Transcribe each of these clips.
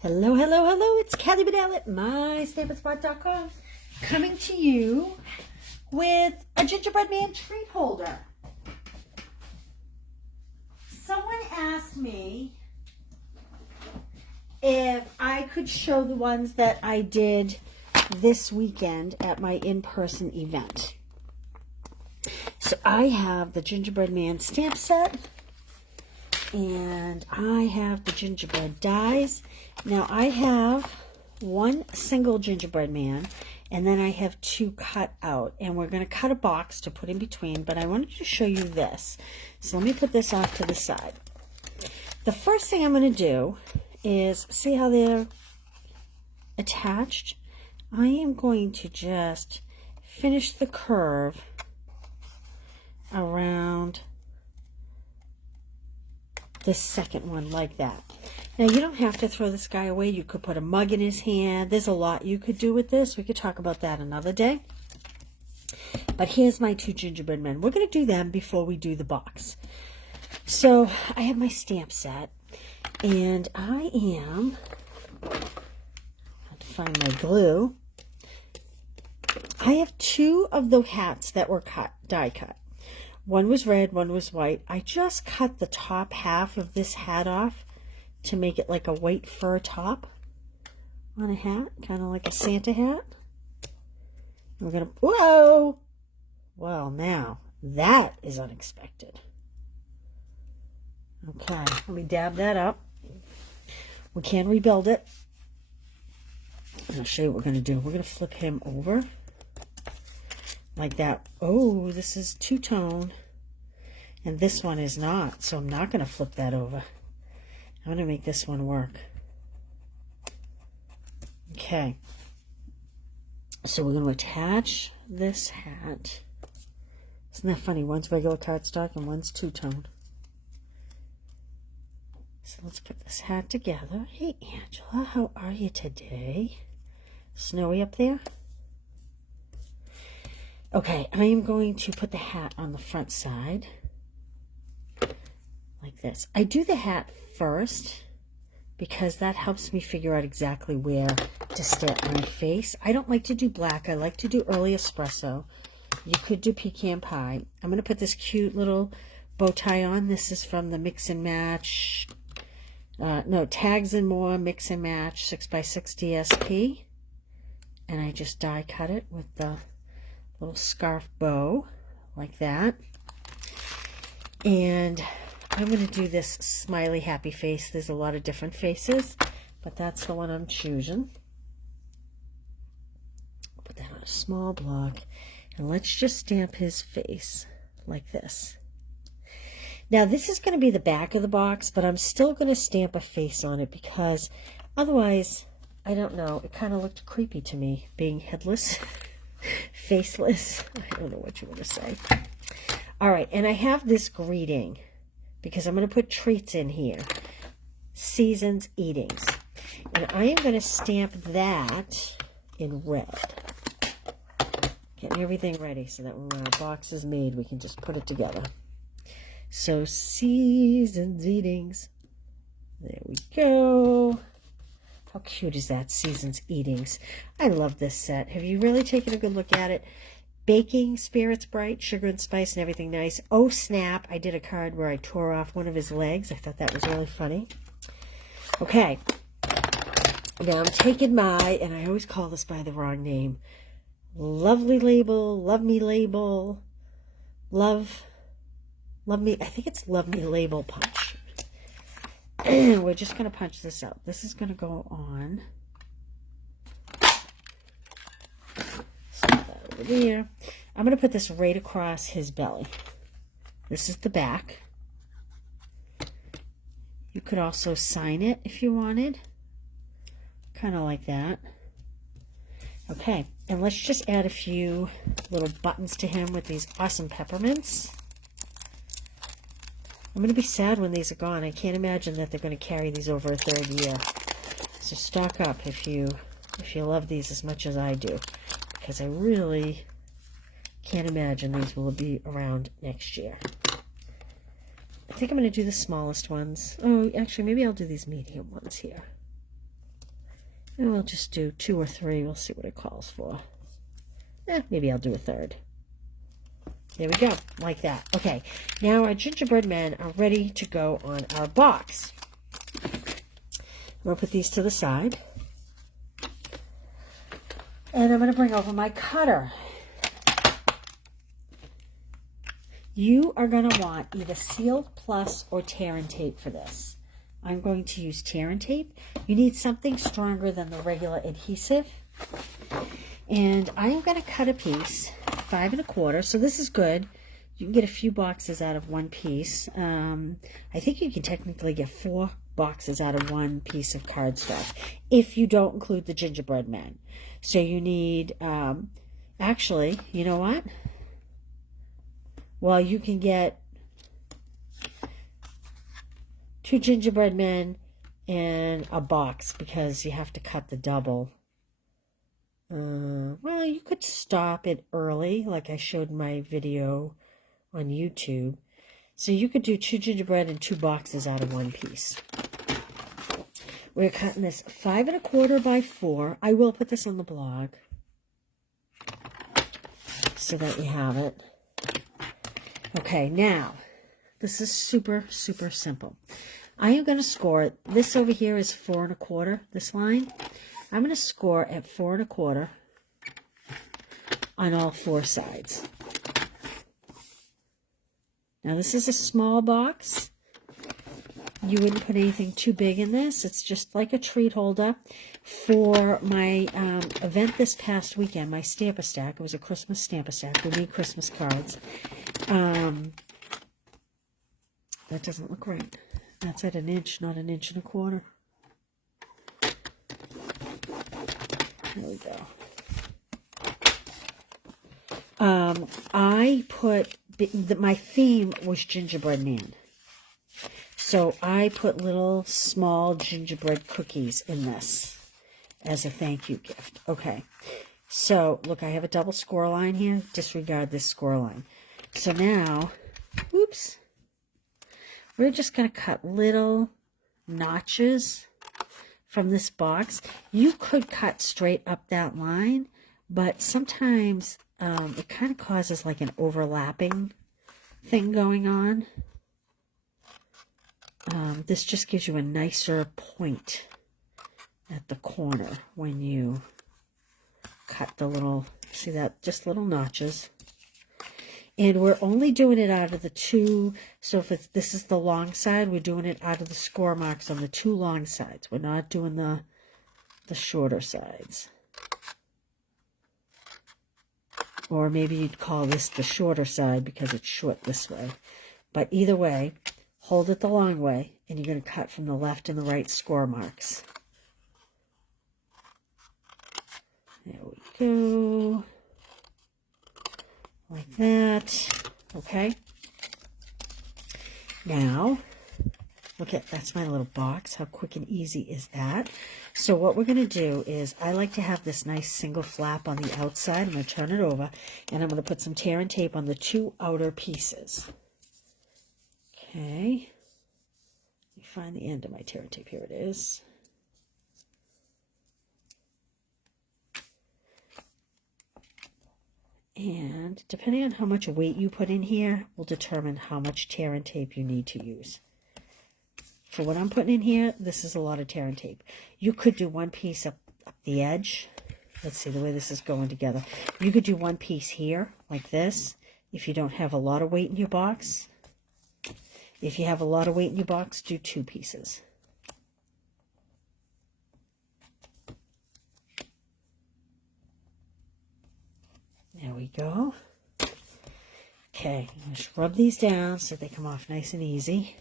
Hello, hello, hello. It's Kelly Bedell at mystampandspot.com coming to you with a Gingerbread Man Treat holder. Someone asked me if I could show the ones that I did this weekend at my in-person event. So I have the Gingerbread Man stamp set. And I have the gingerbread dies. Now I have one single gingerbread man, and then I have two cut out. And we're going to cut a box to put in between, but I wanted to show you this. So let me put this off to the side. The first thing I'm going to do is, see how they're attached? I am going to just finish the curve around this second one like that. Now you don't have to throw this guy away. You could put a mug in his hand. There's a lot you could do with this. We could talk about that another day. But here's my two gingerbread men. We're going to do them before we do the box. So I have my stamp set, and I have to find my glue. I have two of the hats that were die cut. One was red, one was white. I just cut the top half of this hat off to make it like a white fur top on a hat, kind of like a Santa hat. We're going to, whoa! Well, now, that is unexpected. Okay, let me dab that up. We can rebuild it. I'll show you what we're going to do. We're going to flip him over. Like that. Oh, this is two-tone. And this one is not. So I'm not going to flip that over. I'm going to make this one work. Okay. So we're going to attach this hat. Isn't that funny? One's regular cardstock and one's two-tone. So let's put this hat together. Hey, Angela, how are you today? Snowy up there? Okay, I am going to put the hat on the front side, like this. I do the hat first, because that helps me figure out exactly where to stamp my face. I don't like to do black. I like to do early espresso. You could do pecan pie. I'm going to put this cute little bow tie on. This is from the Mix and Match, Tags and More Mix and Match 6x6 DSP. And I just die cut it with the little scarf bow like that. And I'm going to do this smiley happy face. There's a lot of different faces, but that's the one I'm choosing. Put that on a small block, and let's just stamp his face like this. Now this is going to be the back of the box, but I'm still going to stamp a face on it, because otherwise, I don't know, it kind of looked creepy to me being headless. Faceless. I don't know what you want to say. All right, and I have this greeting because I'm going to put treats in here. Season's Eatings. And I am going to stamp that in red. Getting everything ready so that when our box is made, we can just put it together. So, Season's Eatings. There we go. How cute is that, Season's Eatings? I love this set. Have you really taken a good look at it? Baking, spirits bright, sugar and spice and everything nice. Oh, snap. I did a card where I tore off one of his legs. I thought that was really funny. Okay. Now I'm taking my, and I always call this by the wrong name, Lovely Label, Love Me Label, Love Me, I think it's Love Me Label Punch. We're just going to punch this out. This is going to go on. Set that over there. I'm going to put this right across his belly. This is the back. You could also sign it if you wanted. Kind of like that. Okay, and let's just add a few little buttons to him with these awesome peppermints. I'm going to be sad when these are gone. I can't imagine that they're going to carry these over a third year. So stock up if you love these as much as I do, because I really can't imagine these will be around next year. I think I'm going to do the smallest ones. Oh, actually, maybe I'll do these medium ones here. And we'll just do 2 or 3. We'll see what it calls for. Maybe I'll do a third. There we go, like that. Okay, now our gingerbread men are ready to go on our box. We'll put these to the side. And I'm going to bring over my cutter. You are going to want either Sealed Plus or tear and tape for this. I'm going to use tear and tape. You need something stronger than the regular adhesive. And I am going to cut a piece, 5 1/4. So this is good. You can get a few boxes out of one piece. I think you can technically get 4 boxes out of one piece of cardstock if you don't include the gingerbread men. So you need, actually, you know what? Well, you can get 2 gingerbread men and a box because you have to cut the double. Well, you could stop it early, like I showed in my video on YouTube. So you could do 2 gingerbread and 2 boxes out of one piece. We're cutting this 5 1/4 by 4. I will put this on the blog so that you have it. Okay, now, this is super, super simple. I am going to score it. This over here is 4 1/4, this line. I'm going to score at 4 1/4 on all 4 sides. Now, this is a small box. You wouldn't put anything too big in this. It's just like a treat holder. For my event this past weekend, my Stamp-A-Stack, it was a Christmas Stamp-A-Stack. We made Christmas cards. That doesn't look right. That's at 1 inch, not 1 1/4 inches. There we go. I put, my theme was Gingerbread Man. So I put little small gingerbread cookies in this as a thank you gift. Okay. So look, I have a double score line here. Disregard this score line. So now, oops, we're just going to cut little notches from this box. You could cut straight up that line, but sometimes it kind of causes like an overlapping thing going on. This just gives you a nicer point at the corner when you cut the little, see that, just little notches. And we're only doing it out of the 2, so if it's, this is the long side, we're doing it out of the score marks on the 2 long sides. We're not doing the shorter sides. Or maybe you'd call this the shorter side because it's short this way. But either way, hold it the long way, and you're going to cut from the left and the right score marks. There we go. Like that. Okay. Now, look at, that's my little box. How quick and easy is that? So what we're going to do is, I like to have this nice single flap on the outside. I'm going to turn it over, and I'm going to put some tear and tape on the 2 outer pieces. Okay. Let me find the end of my tear and tape. Here it is. And depending on how much weight you put in here will determine how much tear and tape you need to use. For what I'm putting in here, this is a lot of tear and tape. You could do one piece up the edge. Let's see the way this is going together. You could do one piece here, like this, if you don't have a lot of weight in your box. If you have a lot of weight in your box, do 2 pieces. There we go. Okay, just rub these down so they come off nice and easy.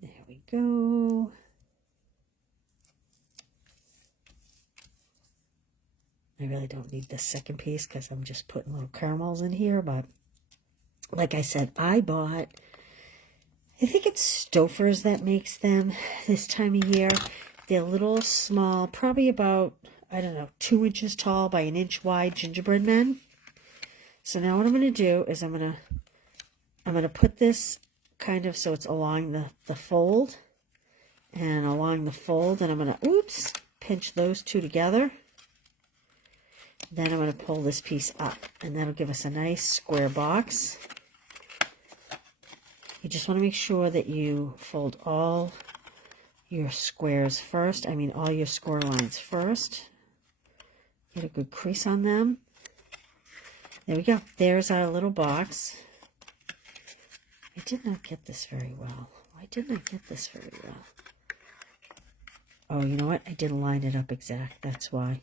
There we go. I really don't need this second piece because I'm just putting little caramels in here, but like I said, I bought, I think it's Stouffer's that makes them this time of year. They're little small, probably about, I don't know, 2 inches tall by 1 inch wide gingerbread men. So now what I'm going to do is I'm going to I'm going to put this kind of so it's along the fold and along the fold, and I'm going to, oops, pinch those two together. Then I'm going to pull this piece up, and that'll give us a nice square box. You just want to make sure that you fold all your squares first. I mean, all your score lines first. Get a good crease on them. There we go. There's our little box. I did not get this very well. Why didn't I get this very well? Oh, you know what? I didn't line it up exact. That's why.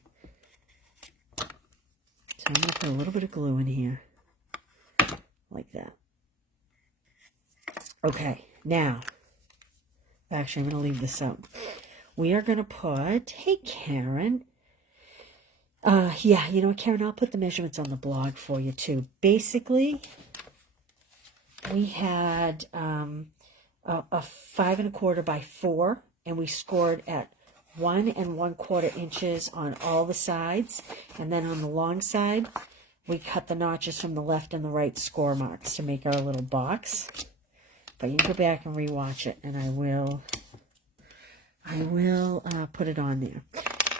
So I'm going to put a little bit of glue in here. Like that. Okay, now. Actually, I'm going to leave this out. We are going to put... Hey, Karen. Yeah, you know what, Karen? I'll put the measurements on the blog for you, too. Basically, we had a 5 1/4 by 4, and we scored at 1 1/4 inches on all the sides, and then on the long side, we cut the notches from the left and the right score marks to make our little box. But you can go back and rewatch it, and I will put it on there.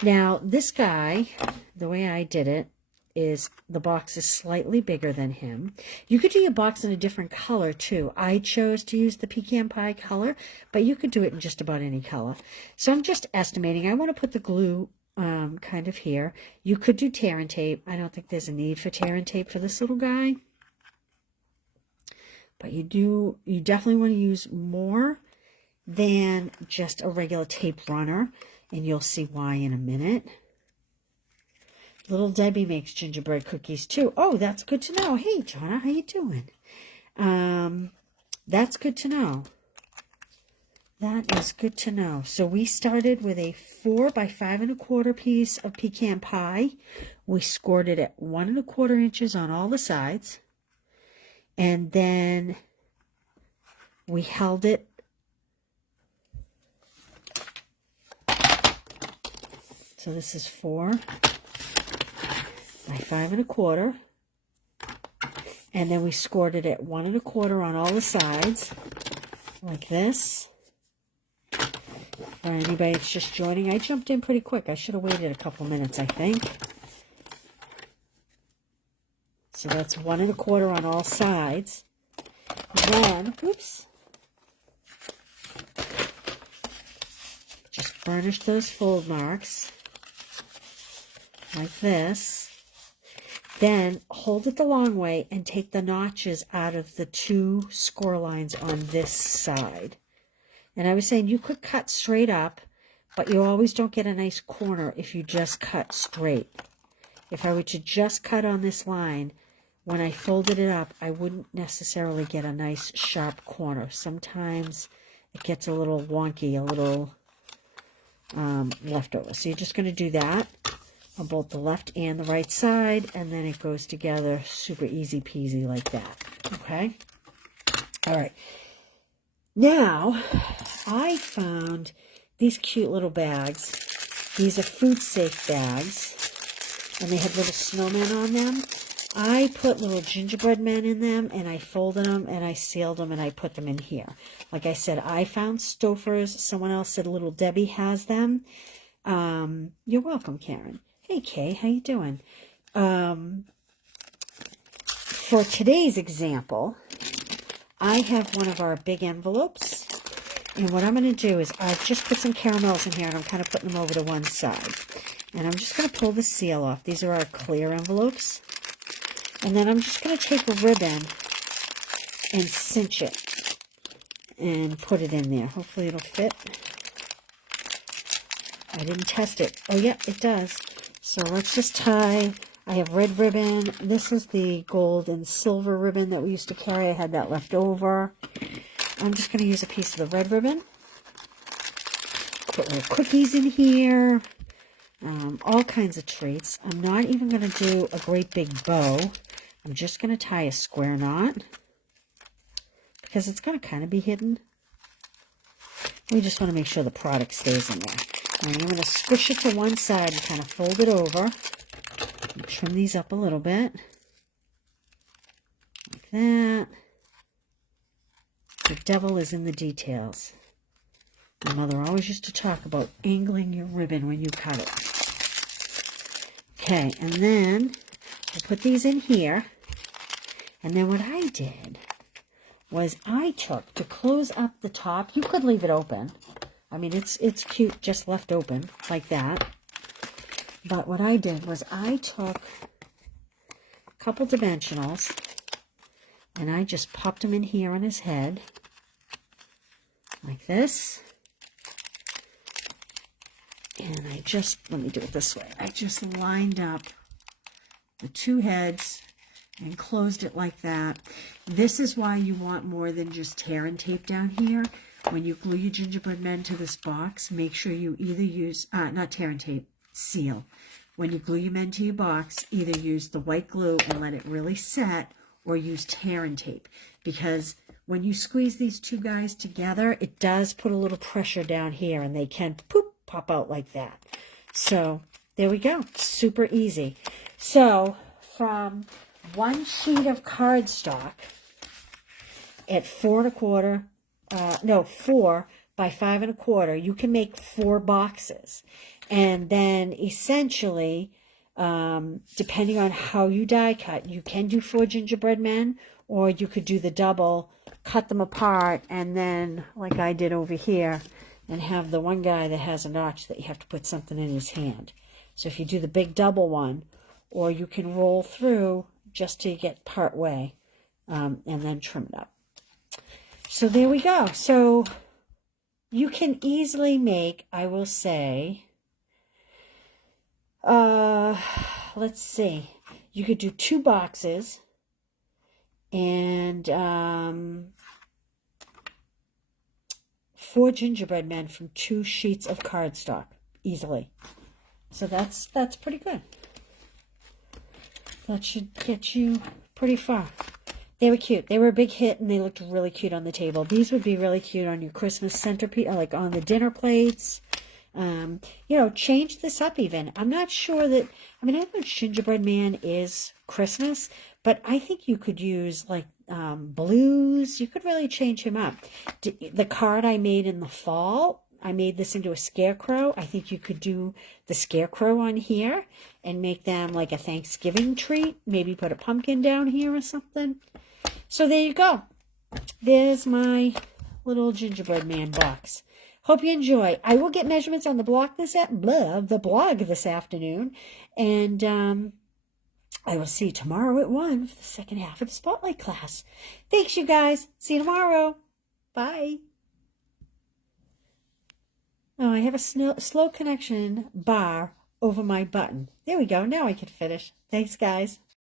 Now, this guy, the way I did it, is the box is slightly bigger than him. You could do your box in a different color, too. I chose to use the pecan pie color, but you could do it in just about any color. So I'm just estimating. I want to put the glue kind of here. You could do tear and tape. I don't think there's a need for tear and tape for this little guy. But you definitely want to use more than just a regular tape runner, and you'll see why in a minute. Little Debbie makes gingerbread cookies too. Oh, that's good to know. Hey, Jonna, how you doing? That's good to know. That is good to know. So we started with a 4 by 5 1/4 piece of pecan pie. We scored it at 1 1/4 inches on all the sides. And then we held it so this is 4 by 5 1/4, and then we scored it at 1 1/4 on all the sides, like this. For anybody that's just joining, I jumped in pretty quick. I should have waited a couple minutes, I think. So that's 1 1/4 on all sides. Then, oops, just burnish those fold marks like this. Then hold it the long way and take the notches out of the 2 score lines on this side. And I was saying you could cut straight up, but you always don't get a nice corner if you just cut straight. If I were to just cut on this line, when I folded it up, I wouldn't necessarily get a nice sharp corner. Sometimes it gets a little wonky, a little leftover. So you're just going to do that on both the left and the right side, and then it goes together super easy peasy like that. Okay? All right. Now, I found these cute little bags. These are food safe bags, and they have little snowmen on them. I put little gingerbread men in them, and I folded them, and I sealed them, and I put them in here. Like I said, I found Stouffer's. Someone else said Little Debbie has them. You're welcome, Karen. Hey, Kay, how you doing? For today's example, I have one of our big envelopes, and what I'm going to do is I've just put some caramels in here, and I'm kind of putting them over to one side. And I'm just going to pull the seal off. These are our clear envelopes. And then I'm just going to take a ribbon and cinch it and put it in there. Hopefully it'll fit. I didn't test it. Oh, yeah, it does. So let's just tie. I have red ribbon. This is the gold and silver ribbon that we used to carry. I had that left over. I'm just going to use a piece of the red ribbon. Put little cookies in here. All kinds of treats. I'm not even going to do a great big bow. I'm just going to tie a square knot because it's going to kind of be hidden. We just want to make sure the product stays in there. And I'm going to squish it to one side and kind of fold it over. And trim these up a little bit. Like that. The devil is in the details. My mother always used to talk about angling your ribbon when you cut it. Okay, and then we'll put these in here. And then what I did was I took, to close up the top, you could leave it open. I mean, it's cute just left open like that. But what I did was I took a couple dimensionals and I just popped them in here on his head like this. And I just, let me do it this way. I just lined up the two heads and closed it like that. This is why you want more than just tear and tape down here. When you glue your gingerbread men to this box, make sure you either use, not tear and tape, seal. When you glue your men to your box, either use the white glue and let it really set, or use tear and tape. Because when you squeeze these two guys together, it does put a little pressure down here, and they can pop out like that. So there we go. Super easy. So from one sheet of cardstock at 4 by 5 1/4, you can make 4 boxes. And then essentially, depending on how you die cut, you can do 4 gingerbread men, or you could do the double, cut them apart, and then, like I did over here, and have the one guy that has a notch that you have to put something in his hand. So if you do the big double one, or you can roll through just to get part way, and then trim it up. So there we go. So you can easily make, I will say, let's see, you could do 2 boxes and 4 gingerbread men from 2 sheets of cardstock easily. So that's pretty good. That should get you pretty far. They were cute. They were a big hit, and they looked really cute on the table. These would be really cute on your Christmas centerpiece, like on the dinner plates. You know, change this up even. I'm not sure that, I mean, I know Gingerbread Man is Christmas, but I think you could use like blues. You could really change him up. The card I made in the fall, I made this into a scarecrow. I think you could do the scarecrow on here and make them like a Thanksgiving treat. Maybe put a pumpkin down here or something. So there you go. There's my little gingerbread man box. Hope you enjoy. I will get measurements on the blog this afternoon. And I will see you tomorrow at 1 for the second half of the Spotlight class. Thanks, you guys. See you tomorrow. Bye. Oh, I have a slow connection bar over my button. There we go. Now I can finish. Thanks, guys.